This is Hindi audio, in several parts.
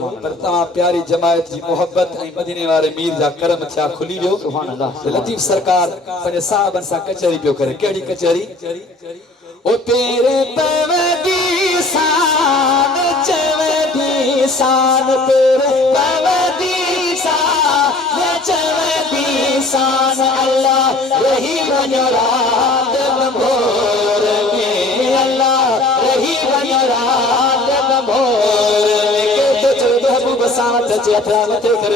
पर तमाम प्यारी जमायत की मोहब्बत ऐं मदीने वाले मीर जा करम छा खुली वियो। लतीफ सरकार पंहिंजे साहबन सां कचहरी पियो करे। कहिड़ी कचहरी? ओ तेरे पवदी शान चवदी शान तेरे पवदी शान चवदी शान अल्लाह रही वञो रात भोर में अल्लाह रही वञो रात भोर में के तो महबूब साथ चेतरा मथे कर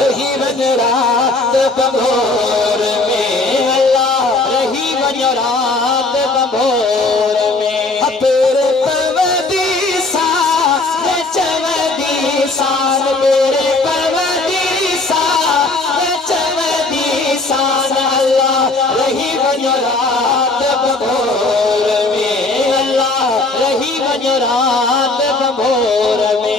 रही वञो रात भोर में अल्लाह रही वञो रात भोर में तेरे पवदी शान चवदी शान तेरे पवदी शान चवदी शान अल्लाह रही वञो रात भोर में अल्लाह रही वञो रात भोर में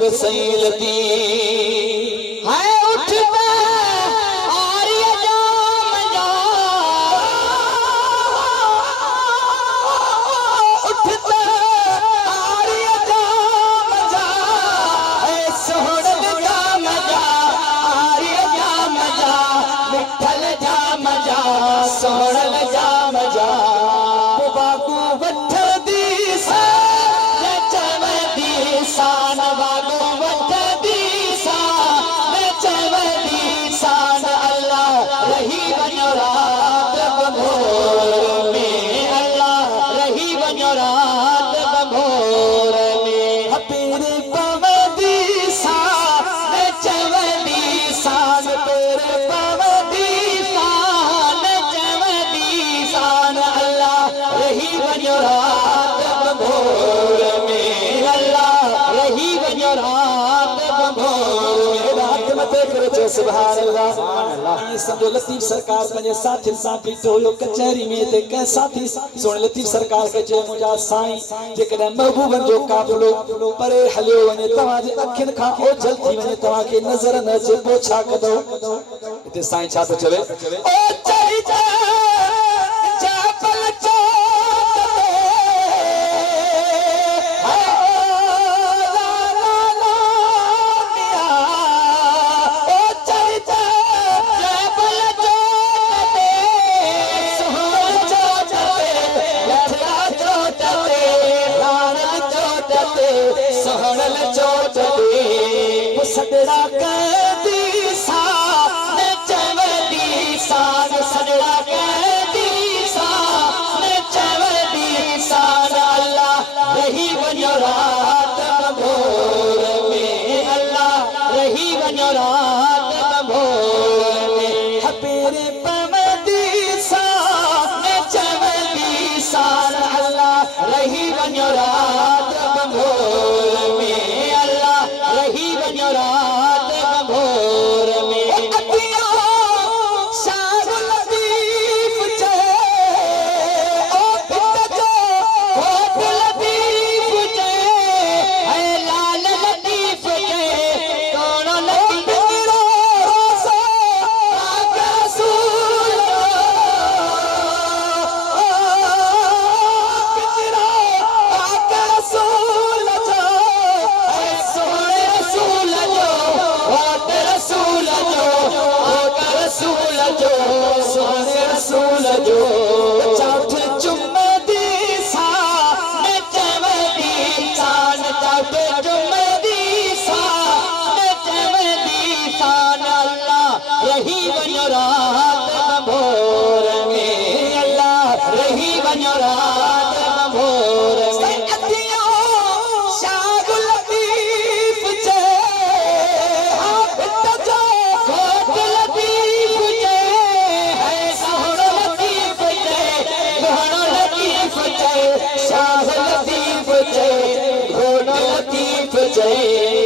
वसीलती है उठता आर्य जाम जा उठता आर्य जाम जा सोहन जाम जा आर्य जाम जा मिठल जाम जा सोहन जाम जा बाबू वठ दी सा चवदी शान बाबू वठ दी चवदी शान अल्लाह रही वञो रात भोर में अल्लाह रही वञो रात भोर में तेरे पवदी शान चवदी शान तेरे पवदी शान चवदी शान अल्लाह रही वञो रात भोर में अल्लाह रही वञो रात भोर में रात मथे करे सुभान अल्लाह। ये समझो लतीफ सरकार पंहिंजे साथी सां बीठो हुयो कचहरी में ते कंहिं साथी सोने लतीफ सरकार खे चयो मुंहिंजा साईं जेकॾहिं महबूबनि जो काफ़िलो परे हलियो वञे तव्हांजे अखियुनि खां ओझल थी वञे तव्हांखे नज़र न अचे पोइ छा कंदो? हिते साईं छा थो चवे? ओ चढ़ी जा सदड़ा कैदी शान चवदी शान सदड़ा कैदी शान चवदी शान अल्लाह रही वञो रात भोर में अल्लाह रही वञो रात भोर में तेरे पवदी शान चवदी शान अल्लाह रही वञो रात भोर में अल्लाह रही वञो रात भोर में शाह लतीफ चए ओ जो लतीफ चए है लाल लतीफ चए कौन लतीफ रही वञो रात भोर में अल्लाह रही वञो रात भोर में शाह लतीफ चए लतीफ चए है सोहण लतीफ चए शाह लतीफ चए चए